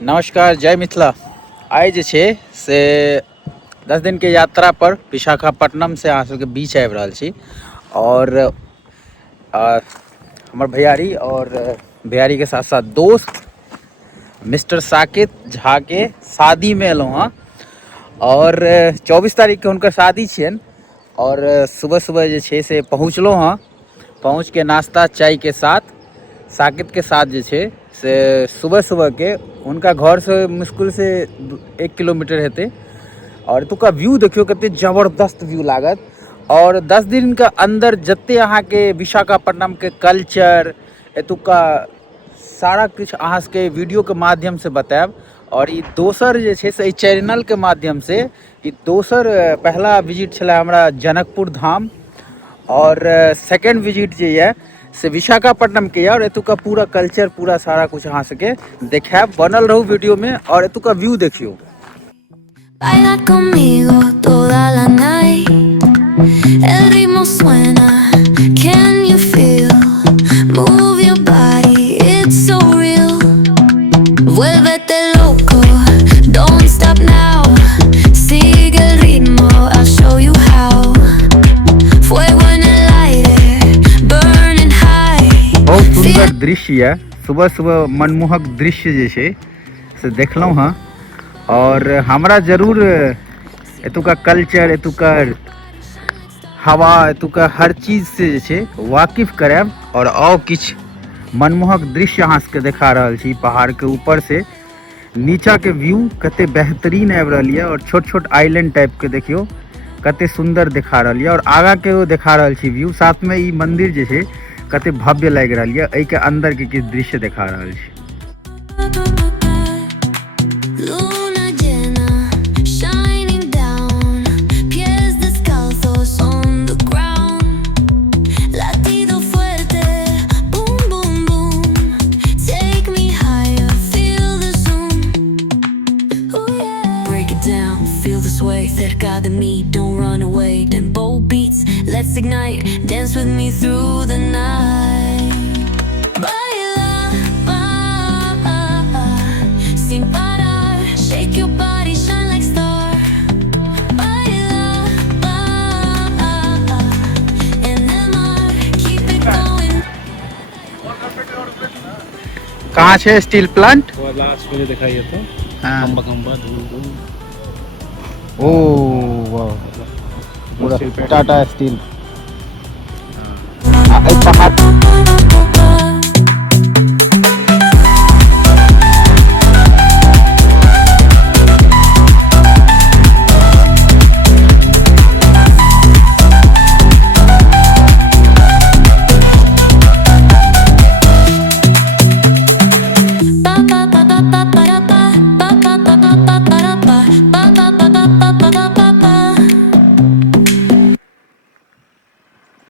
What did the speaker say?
नमस्कार, जय मिथिला। आइ जे छै से 10 दिन के यात्रा पर विशाखापट्टनम से अहाँ सबके बीच आबि रहल छी और हमर भैयारी और भैयारी के साथ साथ दोस्त मिस्टर साकेत झा के शादी में एलहुँ हँ और 24 तारीख के हुनकर शादी छियनि और सुबह सुबह जे छै से पहुँचलहुँ हँ। पहुँच के नाश्ता चाय के साथ साकेत के साथ जे छै से सुबह सुबह के उनका घर से मुश्किल से 1 किलोमीटर हेतै और एतुका व्यू देखियो कते जबरदस्त व्यू लागत। और 10 दिन के अंदर जते अहाँ के विशाखापट्टनम के कल्चर एतुका सारा कुछ अहाँ के वीडियो के माध्यम से बताएब। और ई दोसर जे छै से ई चैनल के माध्यम से ई दोसर पहला विजिट छला हमरा जनकपुर धाम और सेकंड विजिट जे है से विशाखापट्टनम के और एतुका पूरा कल्चर पूरा सारा कुछ अहाँ सके देखाब। बनल रहू वीडियो में और एतुका व्यू देखियो। Baila conmigo toda la night. El ritmo suena. Can you feel? Move your body, it's so real. Vuélvete loco, don't stop now. Sigue el ritmo, I'll show you how. Fuego en el aire, burning high. बहुत सुंदर दृश्य है। सुबह सुबह मनमोहक दृश्य जे छै से देखलहुँ हँ और हमरा जरूर एतुका कल्चर एतुका हवा एतुका हर चीज से जे छै वाकिफ करायब और आओ किछ मनमोहक दृश्य अहाँ सबके देखा रहल छी। पहाड़ के ऊपर से नीचा के व्यू कते बेहतरीन आबि रहल यऽ और छोट छोट आइलैंड टाइप के देखियो कते सुंदर दिखा रहल यऽ और आगा के वो देखा रहल छी व्यू। साथ में ई मंदिर जे छै कते भव्य लागि रहल यऽ। एहि के अंदर के किछ दृश्य देखा रहल छी। Luna llena, shining down, pies descalzos on the ground. Latido fuerte, boom boom boom. Take me higher, feel the zoom. Ooh yeah. Break it down, feel the sway. Cerca de mí, don't run away. Tempo beats, let's ignite. Dance with me through the night. Baila, sin parar. Shake your body, shine like star. Baila, en el mar. Keep it going. कहाँ छै steel plant? वो last मुझे दिखाई है तो हाँ। खंबा खंबा धूल धूल ओ वाह, पूरा टाटा स्टील। पहाड़